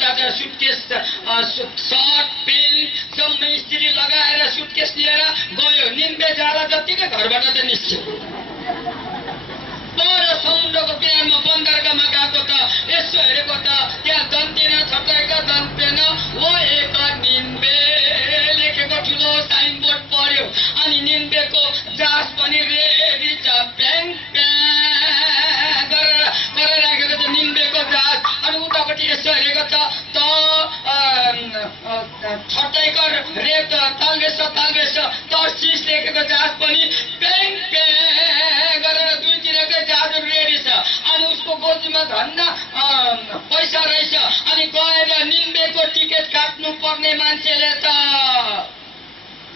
Charger suitcase short pant जम्मै स्त्री लगाएर सुटकेस लिएर गयो। निम्बे जाला जतिकै घरबाट चाहिँ निस्क्यो। पर समुद्रको किनारमा बन्दरगाहमा गएको त यसो हेरेको त त्यहाँ दन्तेन छटाएका दन्तेन ओ एक निम्बे लेखेको ठुलो साइनबोर्ड पर्यो। अनि निम्बेको जहाज पनि रेडी छ, प्याङ प्याङ गरेर राखेको छ निम्बेको जहाज। अनि उतापट्टि यसो हेरेको छ त छटाइकर रेत तालबेस तर्सिस लेखेको जहाज पनि प्याङ प्याङ गरेर दुईतिरकै जहाजहरू रेडी छ। अनि उसको गोजीमा धन्न पैसा रहेछ। अनि गएर निम्बेको टिकट काट्नु पर्ने मान्छेले त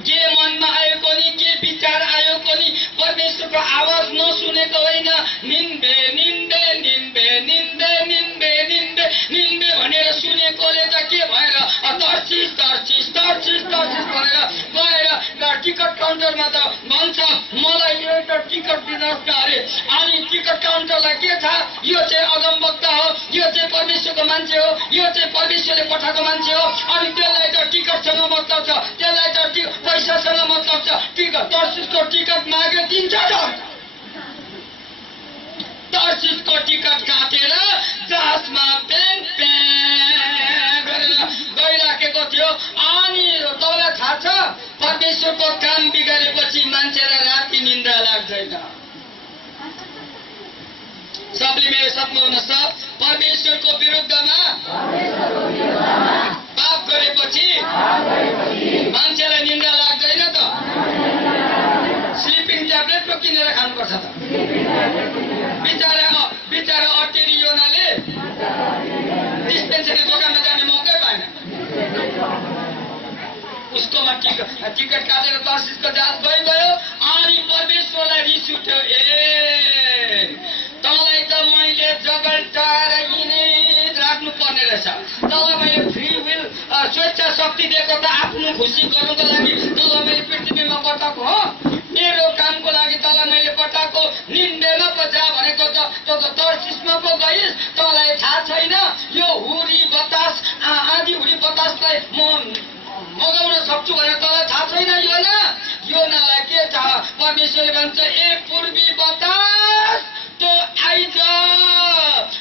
के मनमा आयो कोनी, के विचार आयो कोनी, परमेश्वरको आवाज नसुनेको होइन। निम्बे निम्बे निम्बे निम्बे निम्बे निम्बे निम्बे भनेर सुनेकोले त के भएर तर्सिस तर्सिस तर्सिस तर्सिस भनेर गएर टिकट काउन्टरमा त भन्छ मलाई एउटा टिकट दिनुहोस् न अरे। अनि टिकट काउन्टरलाई के थाहा यो चाहिँ अगमवक्ता हो, यो चाहिँ परमेश्वरको मान्छे हो, यो चाहिँ परमेश्वरले पठाएको मान्छे हो। अनि त्यसलाई त टिकटसँग मतलब छ, त्यसलाई त पैसासँग मतलब छ। टिकट तर्सिसको टिकट माग्यो दिन्छ त। तर्सिसको टिकट काटेर जहाजमा प्याङ प्याङ गरेर गइराखेको थियो। अनि तपाईँलाई थाहा छ परमेश्वरको काम बिगारेपछि मान्छेलाई राति निन्द्रा लाग्दैन। सबले मेरो साथमा हुनुहोस् त। परमेश्वरको विरुद्धमा पाप गरेपछि मान्छेलाई निन्द्रा लाग्दैन त। स्लिपिङ ट्याब्लेट पो किनेर खानुपर्छ त। बिचारा अटेरियोनाले डिस्पेन्सरी दोकानमा जाने मौकै पाएन। उसकोमा टिकट काटेर तर्सिसको जहाज गयो। अनि परमेश्वरलाई रिस उठ्यो, ए तँलाई त मैले जगल्टाएर यिनै राख्नु पर्ने रहेछ। तँलाई मैले फ्री विल स्वेच्छा शक्ति दिएको त आफ्नो खुसी गर्नुको लागि तँलाई मैले पृथ्वीमा पठाएको हो। मेरो कामको लागि तँलाई मैले पठाएको। निम्बेमा पो जा भनेको त तर्सिसमा पो गइस्। तँलाई थाहा छैन यो हुरी बतास आधी हुरी बतासलाई म मगाउन सक्छु भनेर तँलाई थाहा छैन। यो नालाई के थाहा। परमेश्वरले भन्छ ए पूर्वी बतास तो आइज।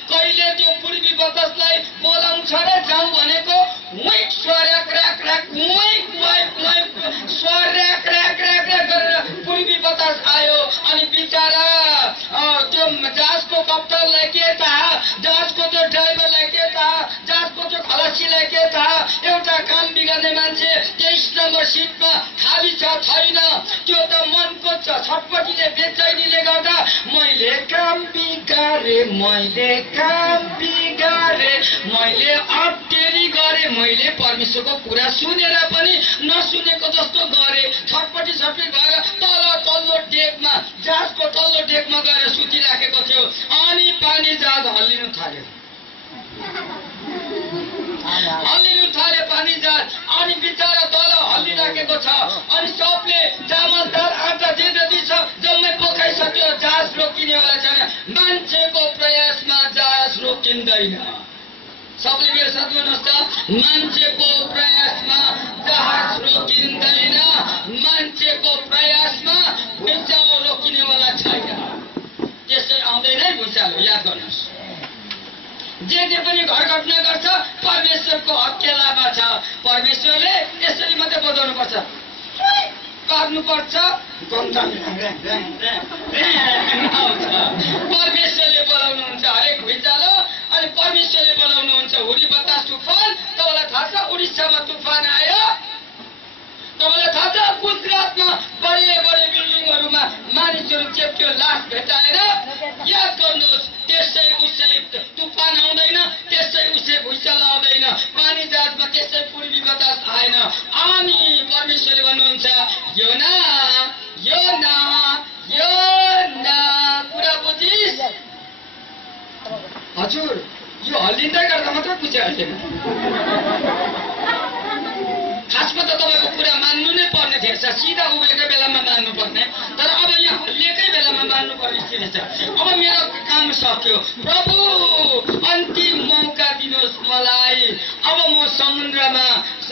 कहिले त्यो पूर्वी बतासलाई बोलाउँछ रे जाउँ भनेको मुइक स्वरक र्याक र्याक मुइक मुइक मुइक स्वरक र्याक र्याक गरेर पूर्वी बतास आयो। अनि बिचारा त्यो जहाजको कप्तानलाई के थाहा, जहाजको त्यो ड्राइभरलाई के थाहा, जहाजको त्यो खलासीलाई के थाहा। एउटा काम बिगार्ने मान्छे 23 नम्बर सिटमा खाली छ छैन। त्यो त मनको छटपटीले बेचैनीले गर्दा मैले काम बिगारे, मैले काम बिगारे, मैले अप्ठ्यारी गरे, मैले परमेश्वरको कुरा सुनेर पनि नसुनेको जस्तो गरे। छटपटी भएर तल्लो डेकमा जहाजको तल्लो डेकमा गएर सुतिराखेको थियो। अनि पानी जहाज हल्लिनु थाल्यो पानी जहाज। अनि बिचारा तल हल्लिराखेको छ। अनि सबले चामल दाल आटा जे जति छ जम्मै पोखाइसक्यो। जहाज रोकिनेवाला छैन। मान्छेको प्रयासमा जहाज रोकिँदैन। सबले मेरो साथमा हुनुहोस् त। मान्छेको प्रयासमा जहाज रोकिँदैन। मान्छेको प्रयासमा भुइँचालो रोकिनेवाला छैन। त्यसै आउँदैन है भुइँचालो, याद गर्नुहोस्। जे पनि घर घटना गर्छ परमेश्वरको हत्केलामा छ। परमेश्वरले यसरी मात्रै बजाउनु पर्छ, गर्नुपर्छ। परमेश्वरले बोलाउनुहुन्छ हरेक भुइँचालो। अनि परमेश्वरले बोलाउनुहुन्छ हुरी बतास तुफान। तपाईँलाई थाहा छ उडिस्सामा तुफान आयो। तपाईँलाई थाहा छ गुजरातमा बढे बिल्डिङहरूमा मानिसहरू चेप्ट्यो, लास भेटाएर। याद गर्नुहोस् त्यसै उसै तुफान आउँदैन, त्यसै उसै भुइँचालो आउँदैन। पानी जहाजमा त्यसै पूर्वी बतास आएन। अनि परमेश्वरले भन्नुहुन्छ योना योना योना कुरा बुझिस्। हजुर यो हल्लिँदै गर्दा मात्रै बुझिहाल्थेन। खासमा त तपाईँको कुरा मान्नु नै पर्ने थिएछ। सिधा उभिएकै बेलामा मान्नु पर्ने। तर अब यहाँ हल्लिएकै बेलामा मान्नु पर्ने स्थिति छ। अब मेरो काम सक्यो। प्रभु अन्तिम मौका दिनुहोस् मलाई।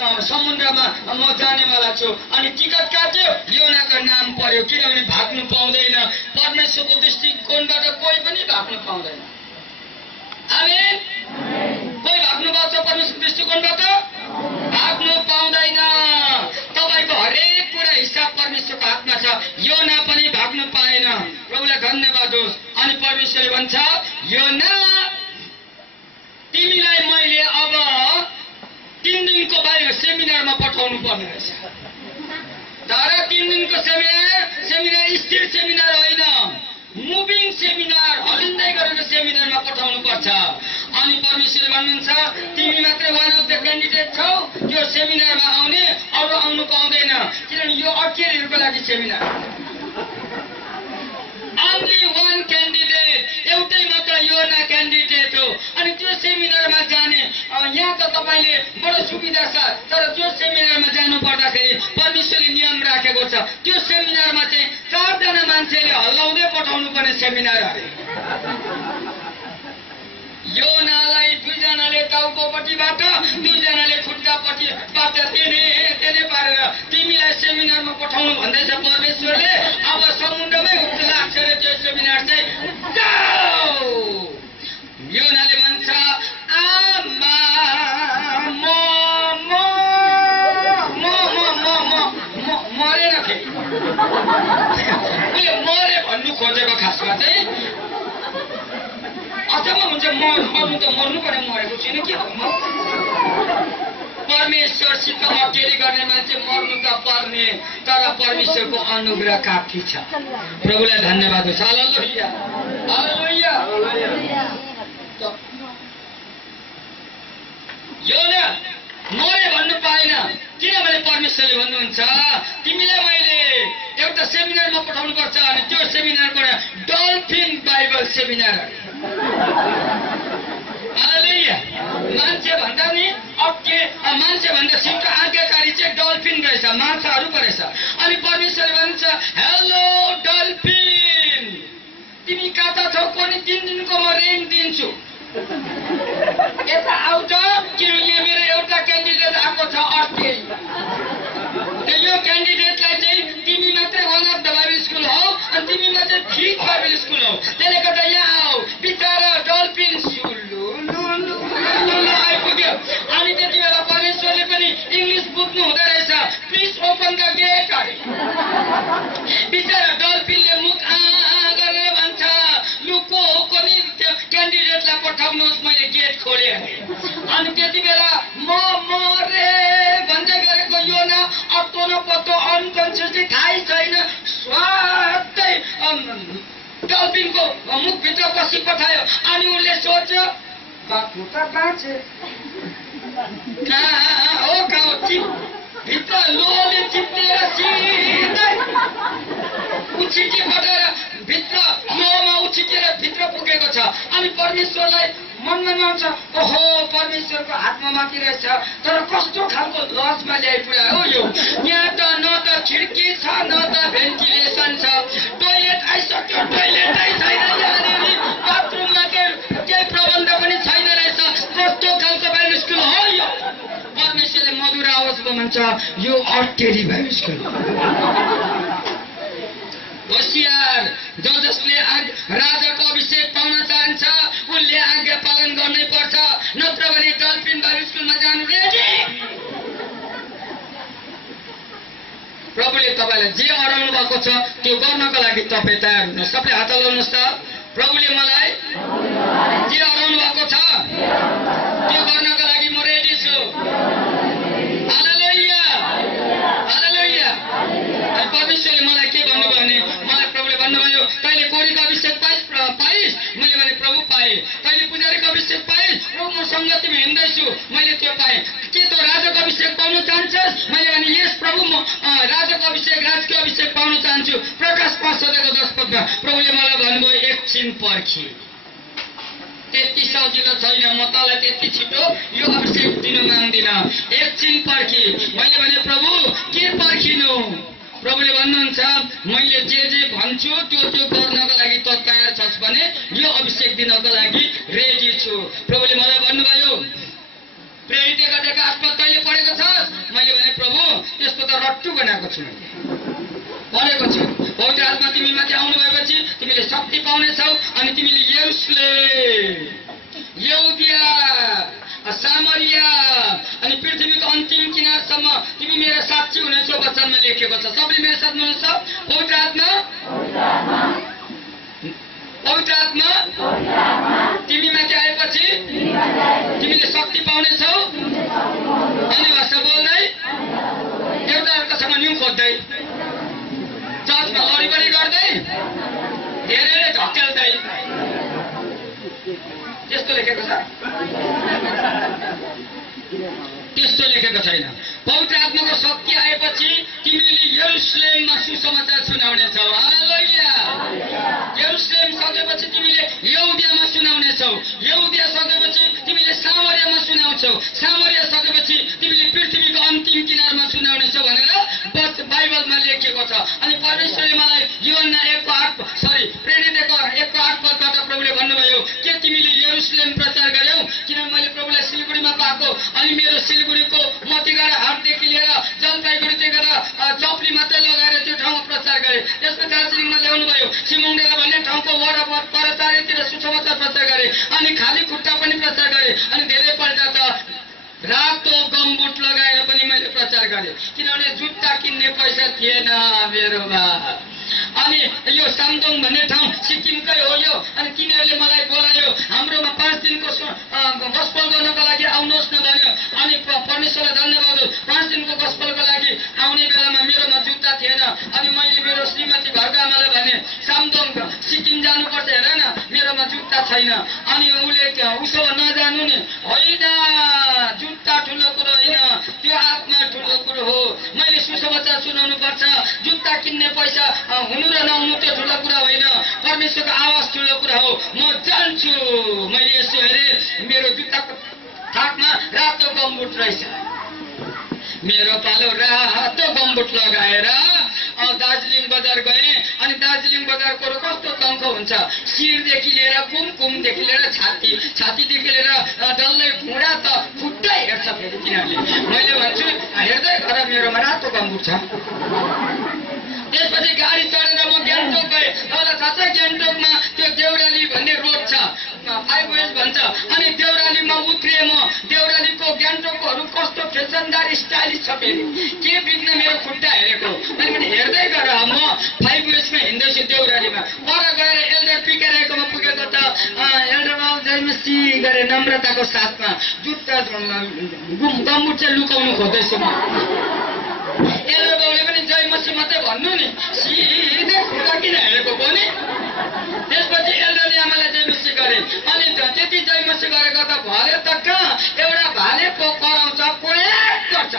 समुद्रमा म जानेवाला छु। अनि टिकट काट्यो, योनाको नाम पर्यो, किनभने भाग्नु पाउँदैन। परमेश्वरको दृष्टिकोणबाट कोही पनि भाग्नु पाउँदैन। आमेन। कोही भाग्नु पाउँछ परमेश्वरको दृष्टिकोणबाट? भाग्नु पाउँदैन। तपाईको हरेक कुरा हिसाब परमेश्वरको हातमा छ। योना पनि भाग्नु पाएन। प्रभुलाई धन्यवाद होस्। अनि परमेश्वरले भन्छ, योना तिमीलाई मैले अब 3 दिनको बाहिर सेमिनारमा पठाउनु पर्ने रहेछ। तर 3 दिनको सेमिनार स्थिर सेमिनार होइन, मुभिङ सेमिनार, हलिँदै गरेको सेमिनारमा पठाउनु पर्छ। अनि परमेश्वरले भन्नुहुन्छ, तिमी मात्रै वान अफ द क्यान्डिडेट छौ यो सेमिनारमा आउने, अरू आउनु पाउँदैन, किनभने यो अठेरीहरूको लागि सेमिनार। ओन्ली वान क्यान्डिडेट, एउटै मात्र योना क्यान्डिडेट हो। अनि त्यो सेमिनारमा जाने, यहाँ त तपाईले बडो सुविधा छ, तर त्यो सेमिनारमा जानु पर्दाखेरि परमेश्वरले नियम राखेको छ। त्यो सेमिनारमा चाहिँ 4 जना मान्छेले हल्लाउँदै पठाउनु पर्ने सेमिनार अरे। योनालाई 2 जनाले टाउकोपट्टिबाट, 2 जनाले खुट्टापट्टिबाट तेने पारेर तिमीलाई सेमिनारमा पठाउनु भन्दैछ परमेश्वरले। अब समुद्रमै लाग्छ रे त्यो सेमिनार चाहिँ। जाऊ। योनाले भन्छ, आमा मरेन फेरि। उसले मरे भन्नु खोजेको खासमा चाहिँ अचम्म हुन्छ। मर्नु त मर्नु पर्ने, मरेको छैन के हो म? परमेश्वरसित अटेरी गर्ने मान्छे मर्नु त पर्ने, तर परमेश्वरको अनुग्रह काफी छ। प्रभुलाई धन्यवाद होस्। हालेलुया, हालेलुया। योना मरे भन्नु पाएन, किनभने परमेश्वरले भन्नुहुन्छ, तिमीलाई मैले एउटा सेमिनारमा पठाउनु पर्छ। अनि त्यो सेमिनारको डल्फिन बाइबल सेमिनार। हालेलुया। मान्छे भन्दा नि मान्छे भन्दा सिक्का आज्ञाकारी चाहिँ डल्फिन रहेछ, माछाहरू पो रहेछ। अनि परमेश्वरले भन्छ, हेलो डल्फिन, तिमी कता छौ? कुनै 3 दिनको म रेन्ट दिन्छु, यता आउ त, किनभने मेरो एउटा क्यान्डिडेट आएको छ अस्ट्रेली। यो क्यान्डिडेटलाई चाहिँ तिमी मात्रै one of the Bible school हौ, अनि तिमी मात्रै ठिक बाइबल स्कुल हौ, त्यसले गर्दा यहाँ आऊ। बिचरा डल्फिन आइपुग्यो। अनि त्यति बेला परमेश्वरले पनि इङ्ग्लिस बुझ्नु हुँदो रहेछ। प्लिज ओपन द गेट अरे। बिचरा डल्फिनले मुख गरेर भन्छ, लुको पनि त्यो क्यान्डिडेटलाई पठाउनुहोस्, मैले गेट खोलेँ अरे। अनि त्यति बेला मरे भन्दै गरेको योना अत्तो न पत्तो अनकन्सियसली थाहै छैन, स्वाटै डल्फिनको मुखभित्र पसी पठायो। अनि उसले सोच्यो, बाँच्नु त बाँचे, कहाँ हो भित्र लोले चिप्लेर सिधै उछिटी पठाएर भित्र लोमा उछिटेर भित्र पुगेको छ। अनि परमेश्वरलाई मनमा आउँछ, ओहो परमेश्वरको हातमा माथि रहेछ, तर कस्तो खालको लजमा ल्याइपुर्यायो हो यो। यहाँ त न त खिड्की छ, न त भेन्टिलेसन छ, टोइलेट आइसक्यो, टोइलेटै छैन, यहाँनिर बाथरुममा केही प्रबन्ध पनि छैन रहेछ। कस्तो खालको बाइबल स्कुल हो यो? परमेश्वरले मधुर आवाजमा भन्छ, यो अटेरी बाइबल स्कुल। होशियार जसले राजाको अभिषेक पाउन चाहन्छ, उसले आज्ञा पालन गर्नै पर्छ, नत्र भने डल्फिन बाइबल स्कुलमा जानु रेडी। प्रभुले तपाईँलाई जे अराउनु भएको छ त्यो गर्नको लागि तपाईँ तयार हुनुहोस्। सबले हात हल्लाउनुहोस् त। प्रभुले मलाई जे अराउनु भएको छ त्यो गर्नको लागि म रेडी छु। हालेलुया, हालेलुया। परमेश्वरले मलाई के भन्नुभयो भने, मलाई प्रभुले भन्नुभयो, तैँले कोरीको अभिषेक पाइस्? मैले भने प्रभु पाएँ। तैँले पुजारीको अभिषेक पाइस्? प्रभु म सङ्गतिमा हिँड्दैछु, मैले त्यो पाएँ। के तँ राजाको अभिषेक पाउन चाहन्छस्? मैले भने यस प्रभु, म राजाको अभिषेक, राजकीय अभिषेक पाउन चाहन्छु। प्रकाश 5:10 पदमा प्रभुले मलाई भन्नुभयो, एकछिन पर्खी, त्यति सजिलो छैन, म तँलाई त्यति छिटो यो अभिषेक दिन माग्दिनँ, एकछिन पर्खी। मैले भने प्रभु के पर्खिनु? प्रभुले भन्नुहुन्छ, मैले जे भन्छु त्यो गर्नको लागि त तयार छस् भने यो अभिषेक दिनको लागि रेडी छु। प्रभुले मलाई भन्नुभयो, प्रे देखा देखा आत्मा तैँले पढेको छस्? मैले भने प्रभु त्यस्तो त रट्टु बनाएको छु, पढेको छु। पवित्र आत्मा तिमी माथि आउनु भएपछि तिमीले शक्ति पाउनेछौ अनि तिमीले यरुशलेम, यहुदिया, सामरिया अनि पृथ्वीको अन्तिम किनारसम्म तिमी मेरो साक्षी हुनेछौ वचनमा लेखिएको छ। सबले मेरो साथमा हुनुहुन्छ। पवित्र आत्मा तिमी माथि आएपछि तिमीले शक्ति पाउनेछौ, अन्य भाषा बोल्दै, देवताहरूकोसँग न्यु खोज्दै, चर्चमा लडीबडी गर्दै, धेरैले झक्क्याल्दै, त्यस्तो लेखेको छ? त्यस्तो लेखेको छैन। पवित्र आत्माको शक्ति आएपछि तिमीले यरुशलेममा सुसमाचार सुनाउनेछौ। हालेलुया। यरुशलेम सकेपछि तिमीले यहुदियामा सुनाउनेछौ, यहुदिया सकेपछि तिमीले सामरियामा सुनाउँछौ, सामरिया सकेपछि तिमीले पृथ्वीको अन्तिम किनारमा सुनाउनेछौ भनेर बाइबलमा लेखिएको छ। अनि परमेश्वरले मलाई यूहन्ना 1:8 प्रभुले भन्नुभयो के तिमीले यरुशलेम प्रचार गर्यौ? किनभने मैले प्रभुलाई सिलगढीमा पाएको अनि मेरो सिलगढीको मतिगाडा हाटदेखि लिएर जलपाइगुडीदेखि लिएर चप्ली मात्रै लगाएर त्यो ठाउँमा प्रचार गरे। त्यसको दार्जिलिङमा ल्याउनु भयो, सिमुङ्डेला भन्ने ठाउँको वडापत परचारतिर सुसमाचार प्रचार गरे अनि खाली खुट्टा पनि प्रचार गरे अनि धेरैपल्ट त रातो गम्बुट लगाएर पनि मैले प्रचार गरेँ किनभने जुत्ता किन्ने पैसा थिएन मेरोमा। अनि यो सामदोङ भन्ने ठाउँ सिक्किमकै हो यो। अनि तिनीहरूले मलाई बोलायो, हाम्रोमा 5 दिनको गस्पल गर्नको लागि आउनुहोस् न भन्यो। अनि परमेश्वरलाई धन्यवाद हो, 5 दिनको गस्पलको लागि आउने बेलामा मेरोमा जुत्ता थिएन। अनि मैले मेरो श्रीमती घरको आमालाई भने सामदोङ सिक्किम जानुपर्छ, हेर न मेरोमा जुत्ता छैन। अनि उसले उसो नजानु नि, होइन जुत्ता ठुलो कुरो होइन, त्यो आत्मा ठुलो कुरो हो। मैले सुसमाचार सुनाउनु पर्छ। जुत्ता किन्ने पैसा हुनु र नहुनु त्यो ठुलो कुरा होइन, परमेश्वरको आवाज ठुलो कुरा हो। म जान्छु। मैले यसो हेरेँ, मेरो जुत्ताको थाकमा रातो गम्बुट रहेछ। मेरो पालो रातो गम्बुट लगाएर दार्जिलिङ बजार गएँ। अनि दार्जिलिङ बजारको कस्तो टङ्क हुन्छ, शिरदेखि लिएर कुमकुमदेखि लिएर छातीदेखि लिएर डल्लै घुँडा त खुट्टै हेर्छ फेरि तिनीहरूले। मैले भन्छु हेर्दै गर मेरोमा रातो गम्बुट छ। त्यसपछि गाडी चढेर म ग्यान्टोक गएँ। तपाईँलाई थाहा छ ग्यान्टोकमा त्यो देउराली भन्ने रोड छ, 5 वेज भन्छ। अनि देउरालीमा उत्रिएँ म। देउरालीको ग्यान्टोकहरू कस्तो फेसनदार स्टाइलिस छ फेरि, के बिग्न मेरो खुट्टा हेरेको। मैले पनि हेर्दै गर, म 5 वेजमा हिँड्दैछु देउरालीमा। पर गएर एल्डर पिकेरेकोमा पुगेको त एल्डर बाबु जयमसी गरे नम्रताको साथमा जुत्ता गम्बुट चाहिँ लुकाउनु खोज्दैछु म। एल्डर बाबुले पनि जयमसी मात्रै भन्नु नि, सिधै खुट्टा किन हेरेको पनि। त्यसपछि एल्डरले आमालाई जयमसी गरे। अनि त्यति जयमसी गरेको त भरे त कहाँ, एउटा भाले पो कराउँछ, कोयाक गर्छ।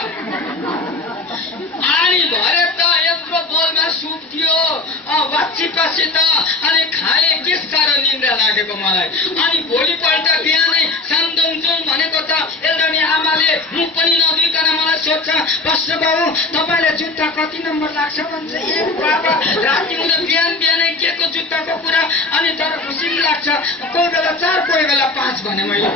अनि भरे त यत्रो बोलमा सुप थियो वाच्ची त। अनि खाए के साह्रो निन्द्रा लागेको मलाई। अनि भोलिपल्ट बिहानै सामदोङ जाउँ भनेको त एल्डरले आमाले मुख पनि नधुइकन मलाई सोध्छ, बस्नु बाबु तपाईँले जुत्ता कति नम्बर लाग्छ भन्छ। ए बाबा राति हुँदा बिहानै के को जुत्ताको कुरा। अनि तर खुसी पनि लाग्छ, कोही बेला 4 कोही बेला 5 भने मैले।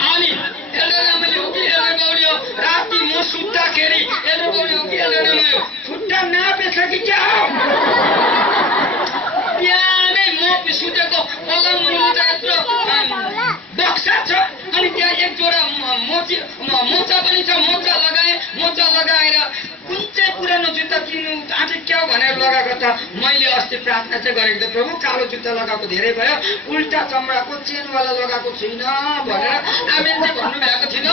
अनि एल्डर आमाले हो कि एल्डर बाउले हो, राति म सुत्दाखेरि एल्डर बाउले हो कि एल्डर आमाले हो, खुट्टा नापेछ कि क्या हो। बिहानै म सुतेको पलङ मुजा यत्रो बक्सा छ। अनि त्यहाँ एक जोडा मोजा पनि छ। मोजा लगाएँ। मोजा लगाएर कुन चाहिँ पुरानो जुत्ता किन्नु आज क्या भनेर लगाएको त। मैले अस्ति प्रार्थना चाहिँ गरेको थिएँ, प्रभु कालो जुत्ता लगाएको धेरै भयो, उल्टा चमडाको चेनवाला लगाएको छुइनँ भनेर आमेन चाहिँ भन्नुभएको थिएन।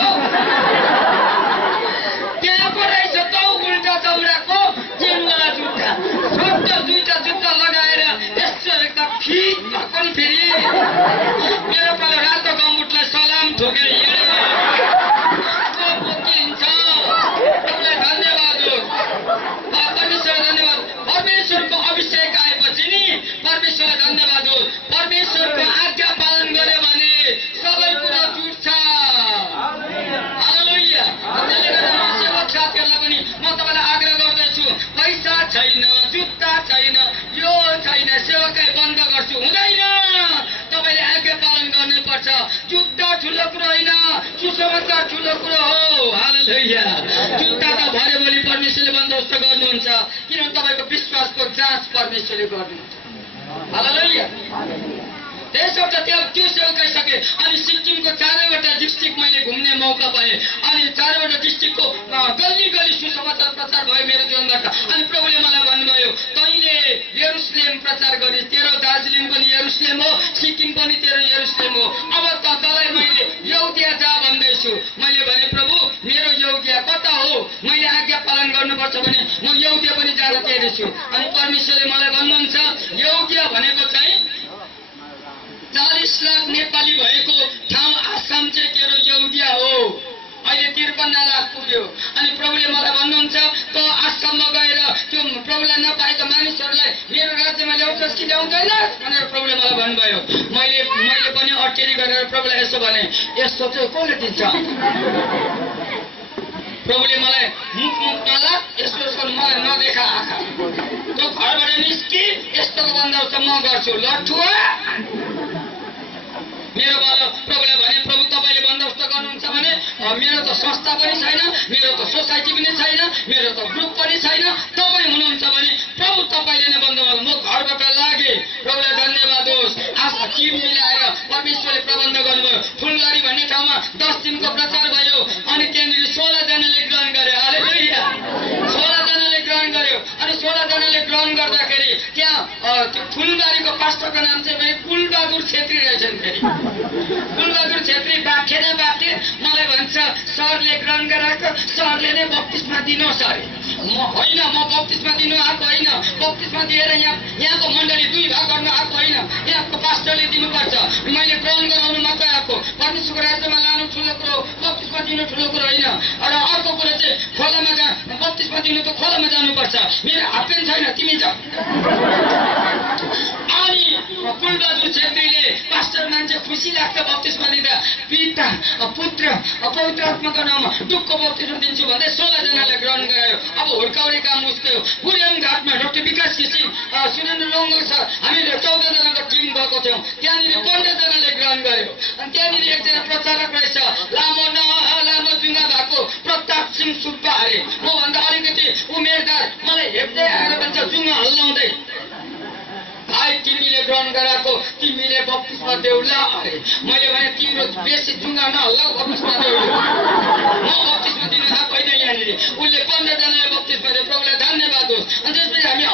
त्यहाँ पो रहेछ त उल्टा चमडाको चेनवाला जुत्ता। छोटो 2टा जुत्ता लगाएर यसो एकदम फिट भएको नि फेरि। मेरो पालो रातो गम्बुटलाई सलाम ठोकेर हिँडेँ। बोकिन्छ। तपाईँलाई धन्यवाद हो, परमेश्वरलाई धन्यवाद। परमेश्वरको अभिषेक आएपछि नि परमेश्वरलाई धन्यवाद हो। परमेश्वरको आज्ञा पालन गर्यो भने सबै कुरा जुट्छ। हालेलुया। त्यसले गर्दा म सेवक साथीहरूलाई पनि म तपाईँलाई आग्रह गर्दछु, पैसा छैन, जुत्ता छैन, यो छैन, सेवकै बन्द गर्छु, हुँदैन। तपाईले आज्ञा पालन गर्नुपर्छ। जुत्ता ठुलो कुरो होइन, सुसमाचार ठुलो कुरो हो। हालेलुया। जुत्ता त भरे भोलि परमेश्वरले बन्दोबस्त गर्नुहुन्छ, किनभने तपाईँको विश्वासको जाँच परमेश्वरले गर्नुहुन्छ। हालेलुया। त्यसबाट त्यो सेवकाइसके अनि सिक्किमको चारैवटा डिस्ट्रिक्ट मैले घुम्ने मौका पाएँ अनि चारैवटा डिस्ट्रिक्टको गल्ली गल्ली सुसमाचार प्रचार भयो मेरो जीवनबाट। अनि प्रभुले मलाई भन्नुभयो, तैँले यरुशलेम प्रचार गरिस्, तेरो दार्जिलिङ पनि यरुशलेम हो, सिक्किम पनि तेरो यरुशलेम हो। अब तँलाई मैले यौधिया जा भन्दैछु। मैले भने प्रभु मेरो यौधिया कता हो? मैले आज्ञा पालन गर्नुपर्छ भने म यौधिया पनि जान तयारी छु। अनि परमेश्वरले मलाई भन्नुहुन्छ यौधिया भनेको चाहिँ 40 लाख नेपाली भएको ठाउँ आसाम चाहिँ तेरो यौधिया हो। अहिले 53 लाख पुग्यो। अनि प्रभुले मलाई भन्नुहुन्छ त आसाममा गएर त्यो प्रभुलाई नपाएका मानिसहरूलाई मेरो राज्यमा ल्याउँछस् कि ल्याउँदैनस् भनेर प्रभुले मलाई भन्नुभयो। मैले पनि अटेरी गरेर प्रभुलाई यसो भने, यस्तो चाहिँ कसले दिन्छ? प्रभुले मलाई मुख नला, यस्तो मलाई नदेखा आँखा, त्यो घरबाट निस्कि यस्तोको बन्दोबस्त म गर्छु। लट्ठुवा मेरो बाल प्रभुले भने, प्रभु तपाईँले बन्दोबस्त गर्नुहुन्छ भने मेरो त संस्था पनि छैन, मेरो त सोसाइटी पनि छैन, मेरो त ग्रुप पनि छैन, तपाईँ हुनुहुन्छ भने प्रभु तपाईँले नै बन्दोबस्त। म घरबाट लागे। प्रभुलाई धन्यवाद होस्। आज टिम मिलाएर परमेश्वरले प्रबन्ध गर्नुभयो। फुलबारी भन्ने ठाउँमा 10 दिनको प्रचार भयो अनि त्यहाँनिर 16 जनाले ग्रहण गरे। हालेलुया। 16 जनाले ग्रहण गर्यो। अनि 16 जनाले ग्रहण गर्दाखेरि त्यहाँ त्यो फुलबारीको पास्टरको नाम चाहिँ कुलबहादुर छेत्री रहेछन्। फेरि कुलबहादुर छेत्री बाँठे न बाँठे मलाई भन्छ सरले ग्रहण गराएको, सरले नै बत्तिसमा दिनुहोस् अरे। म होइन, म बत्तिसमा दिनु आएको होइन। बत्तिसमा दिएर यहाँको मण्डली 2 भाग गर्न आएको होइन। यहाँको पास्टरले दिनुपर्छ। मैले ग्रहण गराउनु मात्रै आएको। परमेश्वरको राज्यमा लानु ठुलो कुरो, बत्तिसमा दिनु ठुलो कुरो होइन। र अर्को कुरो चाहिँ खोलामा बत्तिसमा दिनु त खोलामा जानुपर्छ। मेरो हातपेन छैन, तिमी जा। अनि कुलबहादुर छेत्रीले पास्टर मान्छे खुसी लाग्छ बत्तिसमा दिँदा, पिता पुत्र पवित्र आत्माको नाममा दुःखको बत्तिसमा दिन्छु भन्दै 16 जनाले ग्रहण गरायो। अब हुर्काउने काम उसको हो। गुरियाम घाटमा डाक्टर विकास घिसिङ, सुरेन्द्र लोङ्गो छ, हामीले 14 जनाको टिम गएको थियौँ। त्यहाँनिर 15 जनाले ग्रहण गर्यो। अनि त्यहाँनिर एकजना प्रचारक रहेछ, लामो जुङ्गा भएको प्रताप सिंह सुब्बा अरे। मभन्दा अलिकति उमेरदार, मलाई हेप्दै आएर भन्छ जुङ्गा हल्लाउँदै, भाइ तिमीले ग्रहण गराएको तिमीले बत्तिसमा देउला अरे। मैले भने तिम्रो बेसी जुङ्गा नहल्लाऊ, बत्तिसमा देउला। म बत्तिसमा दिनु आएको होइन यहाँनिर। उसले 15 जनाले बत्तिसमा दियो। प्रभुलाई धन्यवाद होस्। अनि त्यसपछि हामी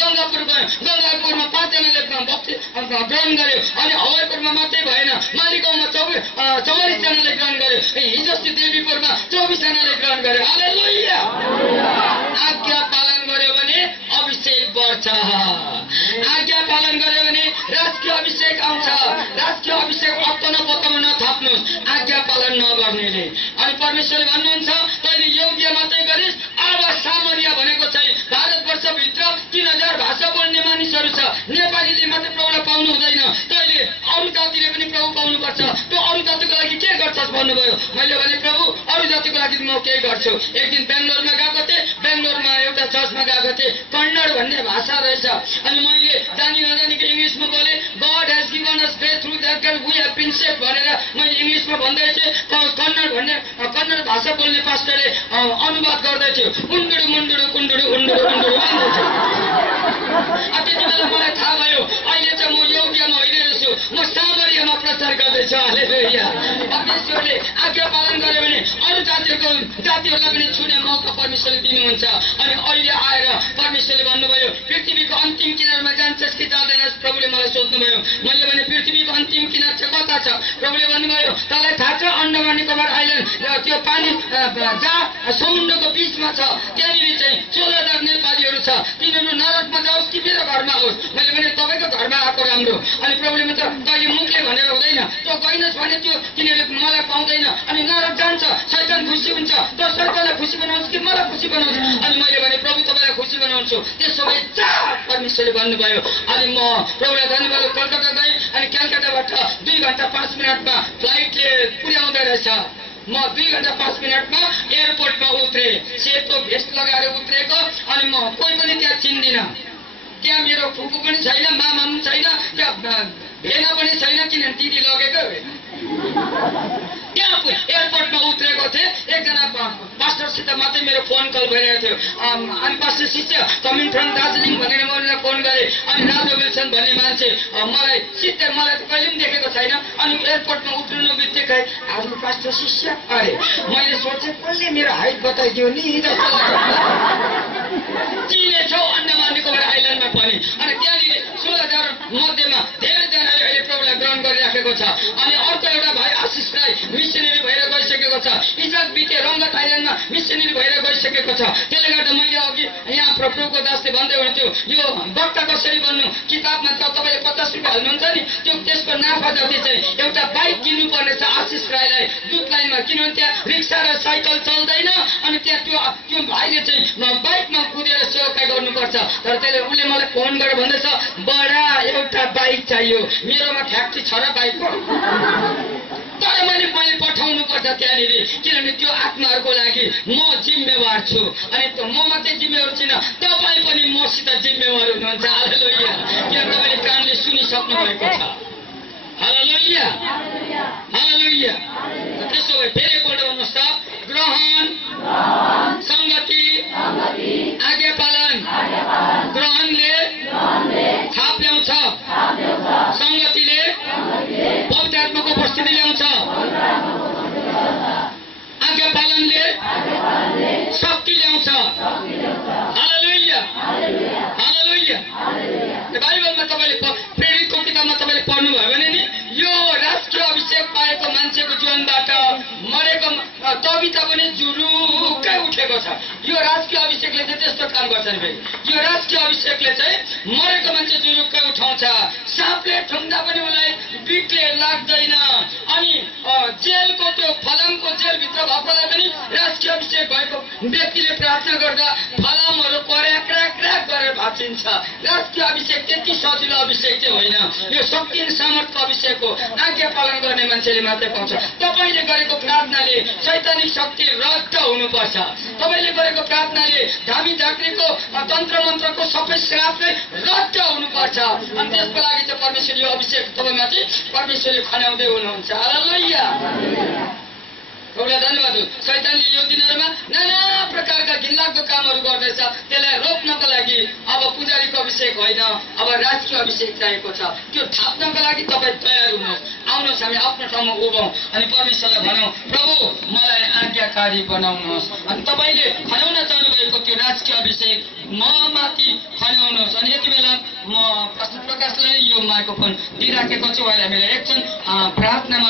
गङ्गापुर गयौँ। गङ्गापुरमा 5 जनाले ग्रहण गर्यो। अनि हवाईपुरमा मात्रै भएन, मालिगाउँमा 44 जनाले ग्रहण गर्यो। हिजो अस्ति देवीपुरमा 24 जनाले ग्रहण गर्यो। हालेलुया। आज्ञा पालन गर्यो भने अभिषेक बढ्छ। आज्ञा पालन गर्यो भने राजकीय अभिषेक आउँछ। राजकीय अभिषेक पत्तामा नथप्नुहोस् आज्ञा पालन नगर्नेले। अनि परमेश्वरले भन्नुहुन्छ तैँले योग्य मात्रै गरिस्। अब सामरिया भनेको चाहिँ भारतवर्षभित्र 3000 भाषा बोल्ने मानिसहरू छ। नेपालीले मात्रै प्रभुलाई पाउनु हुँदैन, तैँले अरू जातिले पनि प्रभु पाउनुपर्छ। त्यो अरू जातिको लागि के गर्छस् भन्नुभयो। मैले भने प्रभु अरू जातिको लागि म केही गर्छु। एक दिन बेङ्गलोरमा गएको थिएँ। बेङ्गलोरमा एउटा चर्चमा गएको थिएँ। कन्नड भन्ने भाषा रहेछ। अनि मैले जानी नजानीको इङ्ग्लिसमा बोले, God has given us faith through that we have been saved भनेर मैले इङ्ग्लिसमा भन्दै थिएँ। कन्नड भाषा बोल्ने पास्टरले अनुवाद गर्दै थियो। कुण्डुडु मुण्डुडु कुण्डुडु हुण्डुडु हुण्डुडु भन्दै थियो। त्यति बेला मलाई थाहा भयो अहिले चाहिँ म योग्यमा होइन रहेछु, म सामरियामा प्रचार गर्दैछु। हालेलुया। परमेश्वरले आज्ञा पालन गर्यो भने अरू जातिहरूलाई पनि छुने मौका परमेश्वरले दिनुहुन्छ। अनि अहिले आएर परमेश्वरले भन्नुभयो पृथ्वीको अन्तिम किनारमा जान्छस् कि जाँदैनस्? प्रभुले मलाई सोध्नुभयो। मैले भने पृथ्वीको अन्तिम किनार चाहिँ कता छ? प्रभुले भन्नुभयो तँलाई थाहा छ अन्डमान निकोबार आइल्यान्ड त्यो पानी जहाँ समुद्रको बिचमा छ त्यहाँनिर चाहिँ 16,000 नेपालीहरू छ। तिनीहरू नरकमा जाओस् कि मेरो घरमा आओस्? मैले भने तपाईँको घरमा आएको राम्रो। अनि प्रभुले भन्छ तैँले मुखले भनेर हुँदैन, त्यो गइनस् भने त्यो तिनीहरूले मलाई पाउँदैन अनि नरक जान्छ। शैतान खुसी हुन्छ। त स्वर्गलाई खुसी बनाउँछ कि मलाई खुसी बनाउँछ? अनि मैले भने प्रभु तपाईँलाई खुसी बनाउँछु। त्यसो भए जा परमेश्वरले भन्नुभयो। अनि म प्रभुलाई धन्यवाद कलकत्ता गएँ। अनि कलकत्ताबाट 2 घण्टा 5 मिनटमा फ्लाइटले पुर्याउँदो रहेछ। म 2 घण्टा 5 मिनटमा एयरपोर्टमा उत्रेँ। सेतो भेस्ट लगाएर उत्रेको। अनि म कोही पनि त्यहाँ चिन्दिनँ। त्यहाँ मेरो फुपू पनि छैन, मामा पनि छैन, त्यहाँ भेना पनि छैन, किनभने दिदी लगेको त्यहाँ एयरपोर्टमा उत्रेको थिएँ। एकजना पास्टरसित मात्रै मेरो फोन कल भइरहेको थियो। अनि पास्टर शिष्य कमिङ फ्रम दार्जिलिङ भनेर म उनीलाई फोन गरेँ। अनि राजा विल्सन भन्ने मान्छे मलाई त कहिले पनि देखेको छैन। अनि एयरपोर्टमा उत्रनु बित्तिकै आज पास्टर शिष्य अरे मैले सोचेँ कसले मेरो हाइट बताइदियो नि जस्तो लाग्यो। चिनेछौ अन्डमान निकोबार आइल्यान्डमा पनि। अनि त्यहाँनिर 16,000 मध्येमा धेरैजनाले अहिले प्रभुलाई ग्रहण गरिराखेको छ। अनि अर्को एउटा भाइ आशिष राई मिसनरी भएर गइसकेको छ। इजाक बिते रङ्गत आइल्यान्डमा मिसनरी भएर गइसकेको छ। त्यसले गर्दा मैले अघि यहाँ प्रभुको दासले भन्दै हुन्थ्यो यो वक्ता कसरी बन्नु, किताबमा त तपाईँले 50 रुपियाँ हाल्नुहुन्छ नि, त्यो त्यसको नाफा जति चाहिँ एउटा बाइक किन्नुपर्ने छ आशिष राईलाई दुध लाइनमा, किनभने त्यहाँ रिक्सा र साइकल चल्दैन। अनि त्यहाँ त्यो भाइले चाहिँ बाइकमा कुदेर सेवाकाई गर्नुपर्छ। तर त्यसले उसले मलाई फोन गरेर भन्दैछ बडा एउटा बाइक चाहियो, मेरोमा फ्याक्ट्री छ र बाइकको, तर मैले पठाउनु पर्छ त्यहाँनिर, किनभने त्यो आत्माहरूको लागि म जिम्मेवार छु। अनि म मात्रै जिम्मेवार छैन, तपाईँ पनि मसित जिम्मेवार हुनुहुन्छ। हालेलुया। किन तपाईँले कानले सुनिसक्नु भएको छ। हालेलुया, हालेलुया। त्यसो भए फेरि एकपल्ट भन्नुहोस् त, ग्रहण, संगति, आज्ञा पालन। ग्रहणले छाप ल्याउँछ, संगतिले पवित्र आत्माको उपस्थिति ल्याउँछ, आज्ञा पालनले शक्ति ल्याउँछ। हालेलुया, हालेलुया। बाइबलमा तपाईँले प्रेरितको किताबमा तपाईँले पढ्नुभयो भने नि यो राष्ट्रिय अभिषेक पाएको मान्छेको जीवनबाट मरेको तबिता पनि जुरुक्कै उठेको छ। यो राजकीय अभिषेकले चाहिँ त्यस्तो काम गर्छ नि फेरि। यो राजकीय अभिषेकले चाहिँ मरेको मान्छे जुरुक्कै उठाउँछ। साँपले ठुङ्दा पनि उसलाई बिकले लाग्दैन। अनि जेलको त्यो फलामको जेलभित्र भएकोलाई पनि राजकीय अभिषेक भएको व्यक्तिले प्रार्थना गर्दा फलामहरू क्र्याक क्र्याक गरेर भाँचिन्छ। राजकीय अभिषेक त्यति सजिलो अभिषेक चाहिँ होइन, यो शक्ति सामर्थ्यको अभिषेक हो। आज्ञा पालन गर्ने मान्छेले मात्रै पाउँछ। तपाईँले गरेको प्रार्थनाले शैतानिक शक्ति रद्द हुनुपर्छ। तपाईँले गरेको प्रार्थनाले धामी झाँक्रीको तन्त्र मन्त्रको सबै श्रापले रद्द हुनुपर्छ। अनि त्यसको लागि चाहिँ परमेश्वरले अभिषेक तपाईँमाथि परमेश्वरले खन्याउँदै हुनुहुन्छ। हालेलुया। प्रभुलाई धन्यवाद हो। शैतानले यो दिनहरूमा नाना प्रकारका घिनलाग्दो कामहरू गर्दैछ। त्यसलाई रोक्नको लागि अब पुजारीको अभिषेक होइन, अब राजकीय अभिषेक चाहिएको छ। त्यो थाप्नको लागि तपाईँ तयार हुनुहोस्। आउनुहोस् हामी आफ्नो ठाउँमा उभौँ अनि परमेश्वरलाई भनौँ प्रभु मलाई आज्ञाकारी बनाउनुहोस्। अनि तपाईँले खन्याउन चाहनुभएको त्यो राजकीय अभिषेक म माथि खन्याउनुहोस्। अनि यति बेला म पास्टर प्रकाशलाई यो माइक्रोफोन दिइराखेको छु। उहाँले हामीलाई एकछिन प्रार्थनामा